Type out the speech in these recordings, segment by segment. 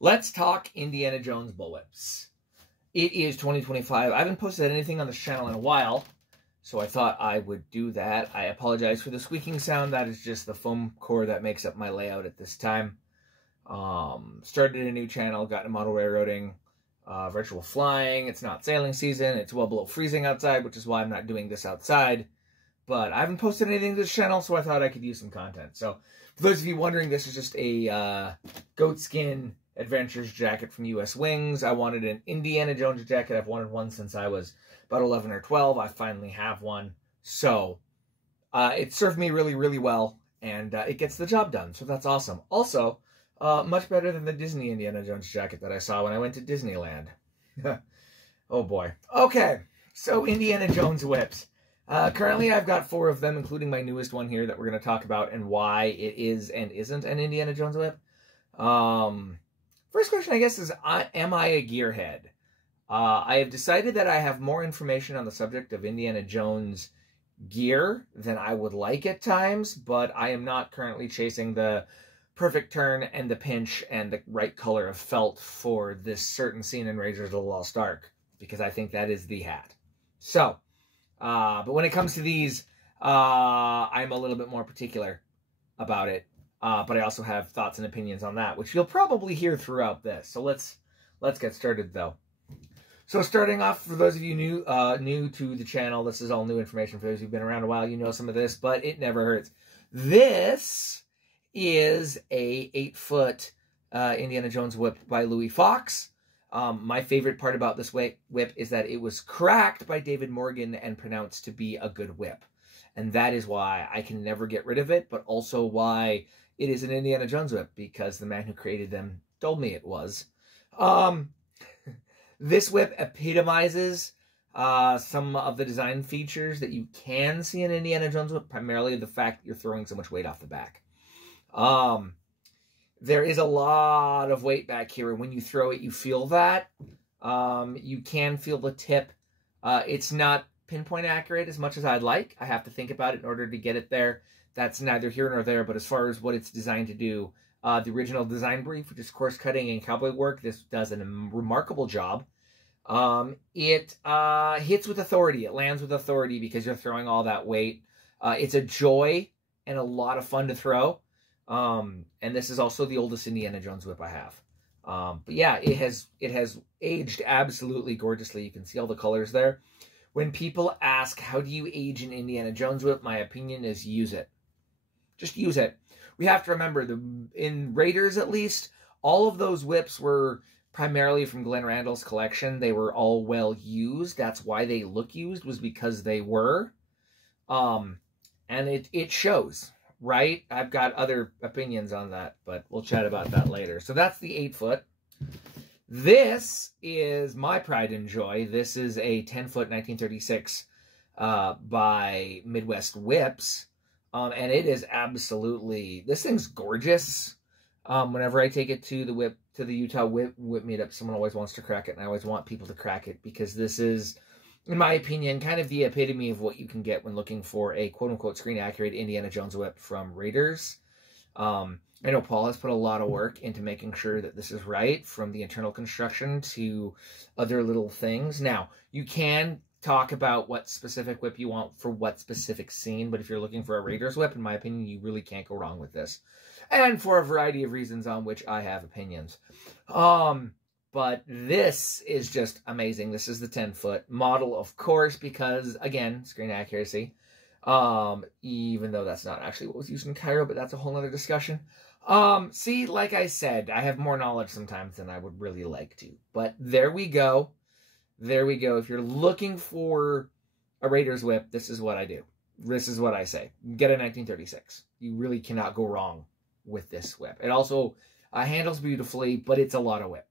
Let's talk Indiana Jones bullwhips. It is 2025. I haven't posted anything on this channel in a while, so I thought I would do that. I apologize for the squeaking sound. That is just the foam core that makes up my layout at this time. Started a new channel, got into model railroading, virtual flying. It's not sailing season. It's well below freezing outside, which is why I'm not doing this outside. But I haven't posted anything to this channel, so I thought I could use some content. So for those of you wondering, this is just a goatskin Adventures jacket from US Wings. I wanted an Indiana Jones jacket. I've wanted one since I was about 11 or 12. I finally have one. So it served me really, really well, and it gets the job done. So that's awesome. Also, much better than the Disney Indiana Jones jacket that I saw when I went to Disneyland. Oh boy. Okay, so Indiana Jones whips. Currently, I've got 4 of them, including my newest one here that we're going to talk about and why it is and isn't an Indiana Jones whip. First question, I guess, is am I a gearhead? I have decided that I have more information on the subject of Indiana Jones gear than I would like at times, but I am not currently chasing the perfect turn and the pinch and the right color of felt for this certain scene in Raiders of the Lost Ark, because I think that is the hat. So, but when it comes to these, I'm a little bit more particular about it. But I also have thoughts and opinions on that, which you'll probably hear throughout this. So let's get started, though. So starting off, for those of you new to the channel, this is all new information. For those who've been around a while, you know some of this, but it never hurts. This is a 8-foot Indiana Jones whip by Louis Fox. My favorite part about this whip is that it was cracked by David Morgan and pronounced to be a good whip. And that is why I can never get rid of it, but also why it is an Indiana Jones whip, because the man who created them told me it was. This whip epitomizes some of the design features that you can see in Indiana Jones whip, primarily the fact that you're throwing so much weight off the back. There is a lot of weight back here, and when you throw it, you feel that. You can feel the tip. It's not pinpoint accurate as much as I'd like. I have to think about it in order to get it there. That's neither here nor there, but as far as what it's designed to do, the original design brief, which is coarse cutting and cowboy work, this does a remarkable job. It hits with authority. It lands with authority because you're throwing all that weight. It's a joy and a lot of fun to throw. And this is also the oldest Indiana Jones whip I have. But yeah, it has aged absolutely gorgeously. You can see all the colors there. When people ask, how do you age an Indiana Jones whip? My opinion is use it. Just use it. We have to remember, in Raiders at least, all of those whips were primarily from Glenn Randall's collection. They were all well used. That's why they look used, was because they were. And it shows, right? I've got other opinions on that, but we'll chat about that later. So that's the 8-foot. This is my pride and joy. This is a 10-foot 1936 by Midwest Whips. And it is absolutely, this thing's gorgeous. Whenever I take it to the Utah whip meetup, someone always wants to crack it, and I always want people to crack it, because this is, in my opinion, kind of the epitome of what you can get when looking for a quote-unquote screen-accurate Indiana Jones whip from Raiders. I know Paul has put a lot of work into making sure that this is right, from the internal construction to other little things. Now, you can talk about what specific whip you want for what specific scene, but if you're looking for a Raiders whip, in my opinion, you really can't go wrong with this. And for a variety of reasons on which I have opinions. But this is just amazing. This is the 10-foot model, of course, because, again, screen accuracy. Even though that's not actually what was used in Cairo, but that's a whole other discussion. See, like I said, I have more knowledge sometimes than I would really like to. But there we go. There we go. If you're looking for a Raiders whip, this is what I do. This is what I say. Get a 1936. You really cannot go wrong with this whip. It also handles beautifully, but it's a lot of whip.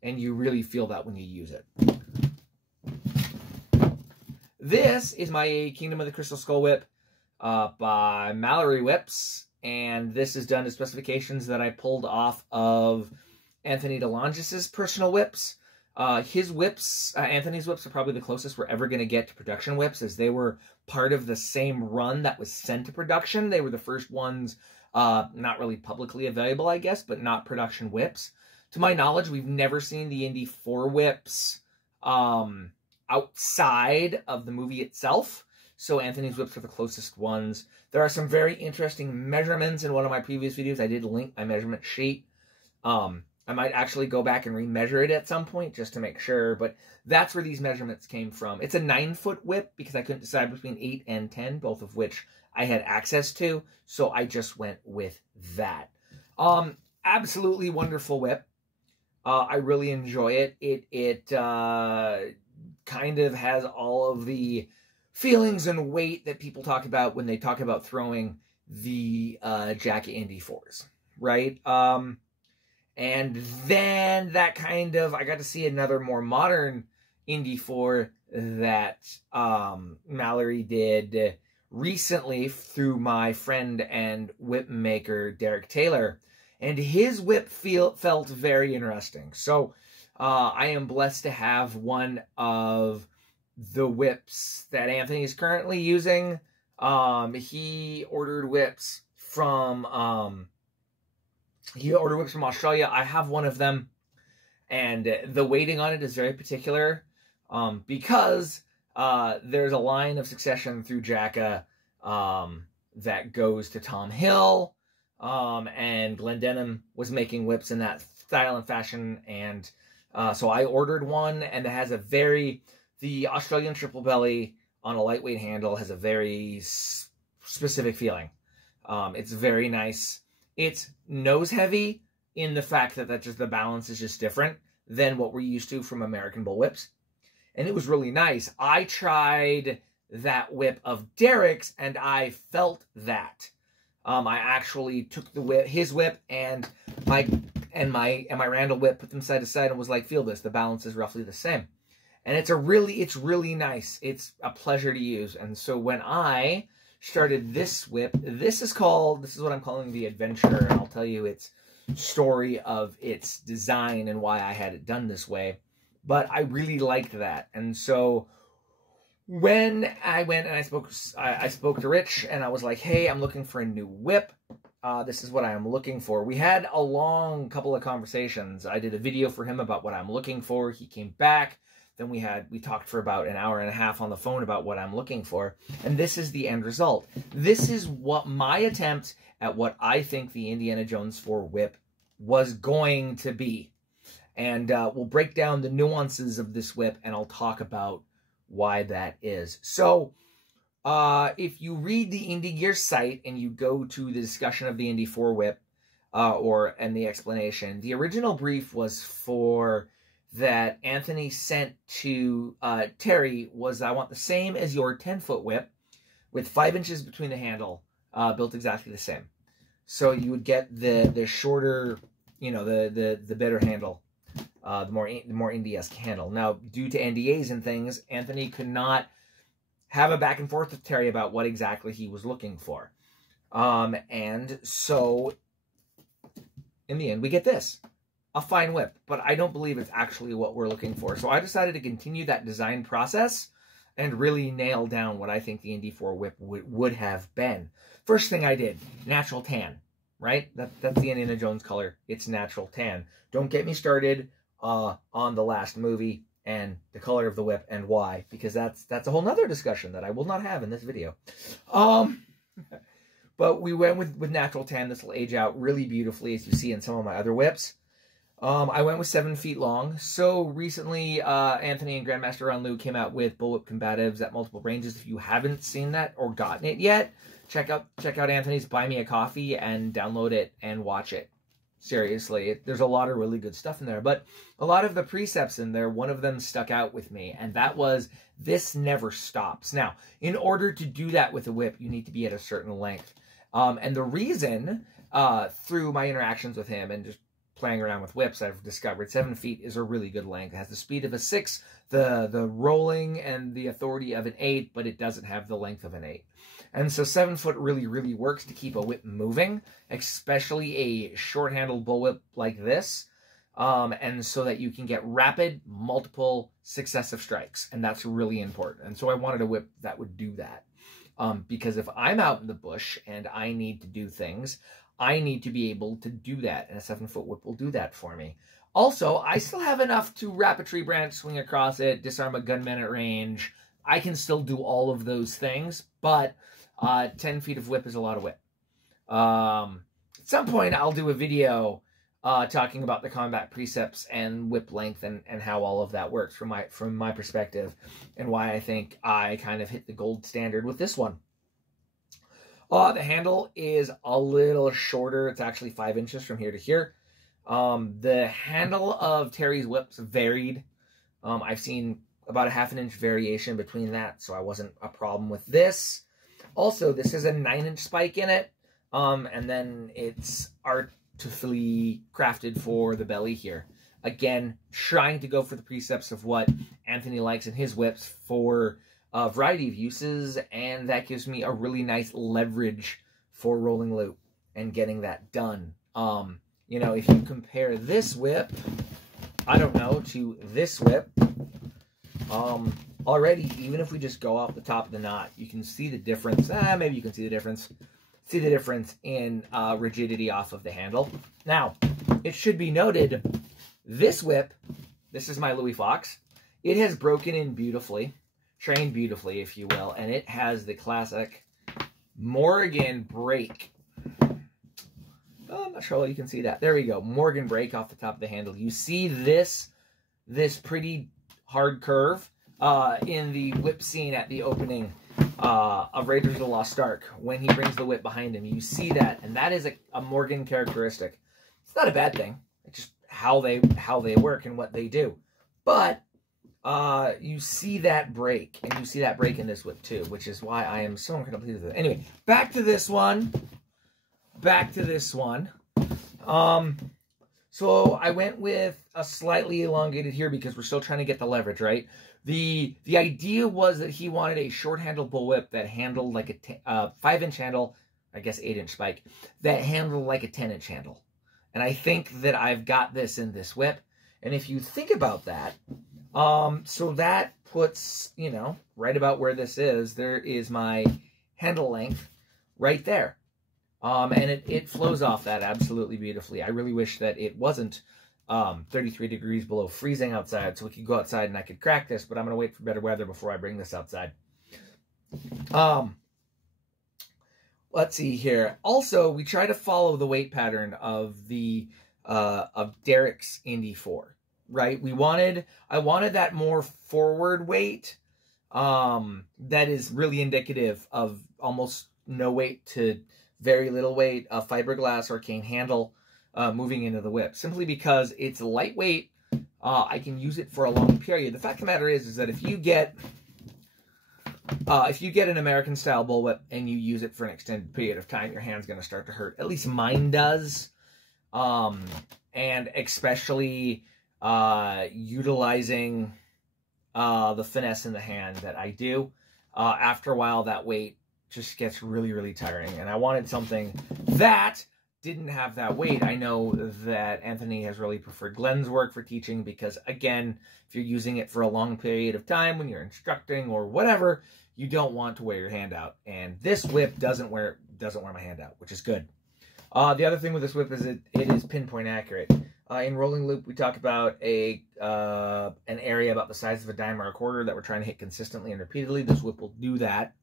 And you really feel that when you use it. This is my Kingdom of the Crystal Skull whip. by Mallory Whips, and this is done to specifications that I pulled off of Anthony DeLongis's personal whips. His whips, Anthony's whips, are probably the closest we're ever going to get to production whips, as they were part of the same run that was sent to production. They were the first ones, not really publicly available, I guess, but not production whips. To my knowledge, we've never seen the Indy 4 whips outside of the movie itself. So Anthony's whips are the closest ones. There are some very interesting measurements in one of my previous videos. I did link my measurement sheet. I might actually go back and remeasure it at some point just to make sure, but that's where these measurements came from. It's a 9-foot whip because I couldn't decide between 8 and 10, both of which I had access to, so I just went with that. Absolutely wonderful whip. I really enjoy it. It kind of has all of the feelings and weight that people talk about when they talk about throwing the JACA Indy 4s, right? And then that kind of, I got to see another more modern Indy 4 that Mallory did recently through my friend and whip maker, Derek Taylor. And his whip felt very interesting. So I am blessed to have one of the whips that Anthony is currently using. He ordered whips from Australia. I have one of them, and the weighting on it is very particular because there's a line of succession through JACA that goes to Tom Hill, and Glendenham was making whips in that style and fashion, and so I ordered one, and it has the Australian triple belly on a lightweight handle has a very specific feeling. It's very nice. It's nose heavy in the fact that the balance is just different than what we're used to from American bull whips. And it was really nice. I tried that whip of Derek's and I felt that. I actually took his whip and my Randall whip, put them side to side and was like, feel this, the balance is roughly the same. And it's really nice. It's a pleasure to use. And so when I started this whip, this is what I'm calling the Adventure, and I'll tell you its story of its design and why I had it done this way. But I really liked that. And so when I went and I spoke to Rich, and I was like, hey, I'm looking for a new whip. This is what I am looking for. We had a long couple of conversations. I did a video for him about what I'm looking for. He came back. Then we talked for about an hour and a half on the phone about what I'm looking for. And this is the end result. This is what my attempt at what I think the Indiana Jones 4 whip was going to be. And we'll break down the nuances of this whip, and I'll talk about why that is. So if you read the Indy Gear site and you go to the discussion of the Indy 4 whip and the explanation, the original brief was for that Anthony sent to Terry was, I want the same as your 10-foot whip with 5 inches between the handle, built exactly the same. So you would get the shorter, the better handle, the more Indy-esque handle. Now, due to NDAs and things, Anthony could not have a back and forth with Terry about what exactly he was looking for. And so in the end, we get this. A fine whip, but I don't believe it's actually what we're looking for. So I decided to continue that design process and really nail down what I think the Indy 4 whip would have been. First thing I did, natural tan, right? That's the Indiana Jones color. It's natural tan. Don't get me started on the last movie and the color of the whip and why, because that's a whole nother discussion that I will not have in this video. But we went with natural tan. This will age out really beautifully, as you see in some of my other whips. I went with 7 feet long. So recently, Anthony and Grandmaster Ron Liu came out with bullwhip combatives at multiple ranges. If you haven't seen that or gotten it yet, check out Anthony's Buy Me a Coffee and download it and watch it. Seriously, there's a lot of really good stuff in there. But a lot of the precepts in there, one of them stuck out with me, and that was, this never stops. Now, in order to do that with a whip, you need to be at a certain length. And the reason, through my interactions with him and just playing around with whips, I've discovered 7 feet is a really good length. It has the speed of a 6, the rolling and the authority of an 8, but it doesn't have the length of an 8. And so 7 foot really, really works to keep a whip moving, especially a short-handled bullwhip like this. And so that you can get rapid, multiple successive strikes. And that's really important. And so I wanted a whip that would do that. Because if I'm out in the bush and I need to do things, I need to be able to do that. And a 7 foot whip will do that for me. Also, I still have enough to wrap a tree branch, swing across it, disarm a gunman at range. I can still do all of those things, but 10 feet of whip is a lot of whip. At some point, I'll do a video talking about the combat precepts and whip length and how all of that works from my perspective, and why I think I kind of hit the gold standard with this one. The handle is a little shorter. It's actually 5 inches from here to here. The handle of Terry's whips varied. I've seen about a ½ inch variation between that, so I wasn't a problem with this. Also, this has a 9-inch spike in it, and then it's artfully crafted for the belly here. Again, trying to go for the precepts of what Anthony likes in his whips for a variety of uses, and that gives me a really nice leverage for rolling loop and getting that done. You know, if you compare this whip, I don't know, to this whip, already, even if we just go off the top of the knot, you can see the difference. Maybe you can see the difference. See the difference in rigidity off of the handle. Now, it should be noted, this whip, this is my Louis Fox, it has broken in beautifully, trained beautifully, if you will, and it has the classic Morgan brake. Oh, I'm not sure you can see that. There we go. Morgan brake off the top of the handle. You see this pretty hard curve in the whip scene at the opening of Raiders of the Lost Ark when he brings the whip behind him. You see that, and that is a Morgan characteristic. It's not a bad thing. It's just how they work and what they do. But you see that break, and you see that break in this whip too, which is why I am so incredibly pleased with it. Anyway, back to this one. So I went with a slightly elongated here because we're still trying to get the leverage, right? The idea was that he wanted a short-handled bullwhip that handled like a 5-inch handle, I guess 8-inch spike, that handled like a 10-inch handle. And I think that I've got this in this whip. And if you think about that, so that puts, you know, right about where this is, there is my handle length right there. And it flows off that absolutely beautifully. I really wish that it wasn't 33 degrees below freezing outside so we could go outside and I could crack this, but I'm going to wait for better weather before I bring this outside. Let's see here. Also, we try to follow the weight pattern of of Derek's Indy 4, right? I wanted that more forward weight that is really indicative of almost no weight to very little weight, a fiberglass or cane handle moving into the whip, simply because it's lightweight. I can use it for a long period. The fact of the matter is that if you get an American style bullwhip and you use it for an extended period of time, your hand's going to start to hurt. At least mine does. And especially utilizing the finesse in the hand that I do. After a while, that weight just gets really, really tiring. And I wanted something that didn't have that weight. I know that Anthony has really preferred Glenn's work for teaching because, again, if you're using it for a long period of time when you're instructing or whatever, you don't want to wear your hand out. And this whip doesn't wear my hand out, which is good. The other thing with this whip is it is pinpoint accurate. In rolling loop, we talk about an area about the size of a dime or a quarter that we're trying to hit consistently and repeatedly. This whip will do that.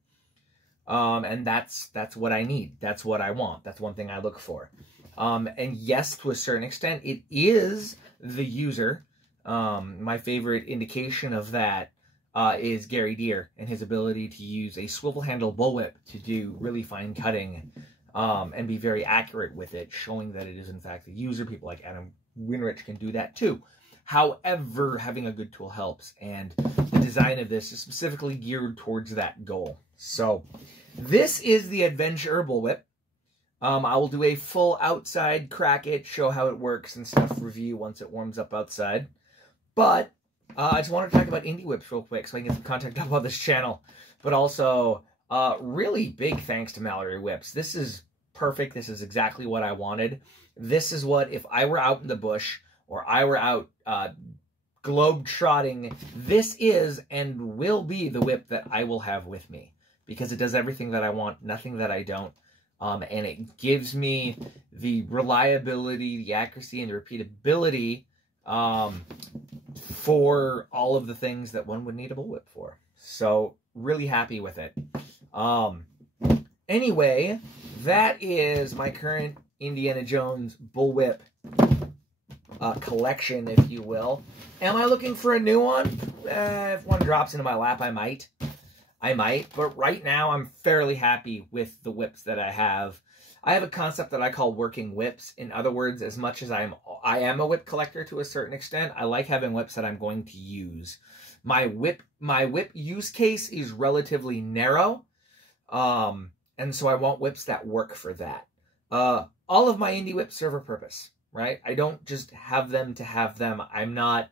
And that's what I need. That's what I want. That's one thing I look for. And yes, to a certain extent, it is the user. My favorite indication of that is Gary Deere and his ability to use a swivel handle bullwhip to do really fine cutting and be very accurate with it, showing that it is in fact the user. People like Adam Winrich can do that too. However, having a good tool helps, and the design of this is specifically geared towards that goal. So, this is the Adventure bullwhip. I will do a full outside crack it, show how it works and stuff review once it warms up outside. But I just want to talk about indie whips real quick so I can get some content up on this channel. But also, Really big thanks to Mallory Whips. This is perfect. This is exactly what I wanted. This is what, if I were out in the bush or I were out globe-trotting, this is and will be the whip that I will have with me, because it does everything that I want, nothing that I don't. And it gives me the reliability, the accuracy, and the repeatability for all of the things that one would need a bullwhip for. So, really happy with it. Anyway, that is my current Indiana Jones bullwhip collection, if you will. Am I looking for a new one? If one drops into my lap, I might. But right now I'm fairly happy with the whips that I have. I have a concept that I call working whips. In other words, as much as I am a whip collector to a certain extent, I like having whips that I'm going to use. My whip use case is relatively narrow, and so I want whips that work for that. All of my indie whips serve a purpose, right? I don't just have them to have them. I'm not...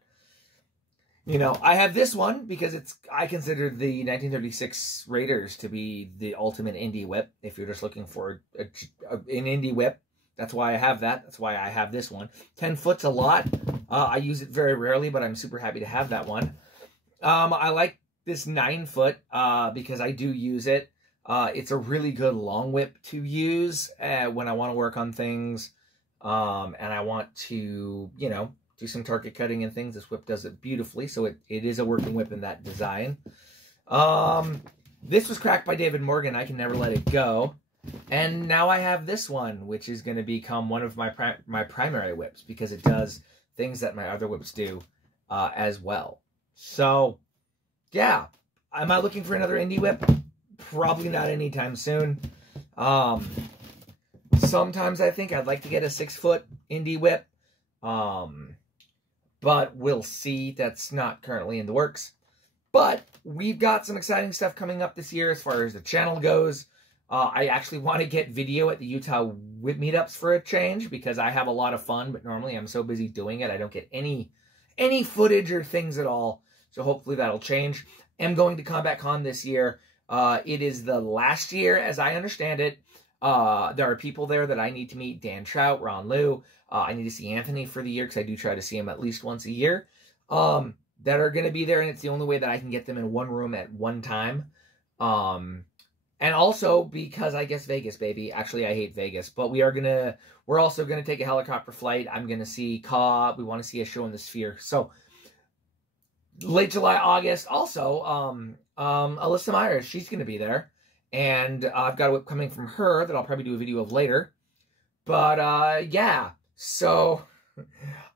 I have this one because I consider the 1936 Raiders to be the ultimate indie whip. If you're just looking for an indie whip, that's why I have that. That's why I have this one. 10 foot's a lot. I use it very rarely, but I'm super happy to have that one. I like this 9 foot because I do use it. It's a really good long whip to use when I want to work on things and I want to, do some target cutting and things. This whip does it beautifully, so it is a working whip in that design. This was cracked by David Morgan. I can never let it go. And now I have this one, which is going to become one of my primary whips because it does things that my other whips do as well. So, yeah. Am I looking for another indie whip? Probably not anytime soon. Sometimes I think I'd like to get a 6-foot indie whip. But we'll see. That's not currently in the works. But we've got some exciting stuff coming up this year as far as the channel goes. I actually want to get video at the Utah Whip Meetups for a change because I have a lot of fun, but normally I'm so busy doing it I don't get any footage or things at all. So hopefully that'll change. I'm going to Combat Con this year. It is the last year, as I understand it. There are people there that I need to meet. Dan Trout, Ron Liu. I need to see Anthony for the year because I do try to see him at least once a year. That are going to be there, and it's the only way that I can get them in one room at one time. And also because I guess Vegas, baby. Actually, I hate Vegas, but we're also gonna take a helicopter flight. I'm gonna see Ka. We want to see a show in the Sphere. So late July, August. Also, Alyssa Myers, she's gonna be there. And I've got a whip coming from her that I'll probably do a video of later. But, yeah. So,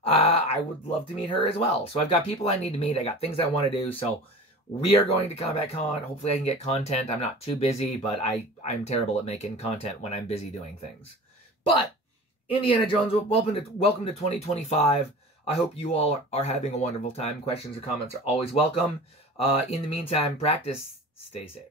I would love to meet her as well. So, I've got people I need to meet. I got things I want to do. So, we are going to Combat Con. Hopefully, I can get content. I'm not too busy, but I'm terrible at making content when I'm busy doing things. But, Indiana Jones, welcome to 2025. I hope you all are having a wonderful time. Questions or comments are always welcome. In the meantime, practice. Stay safe.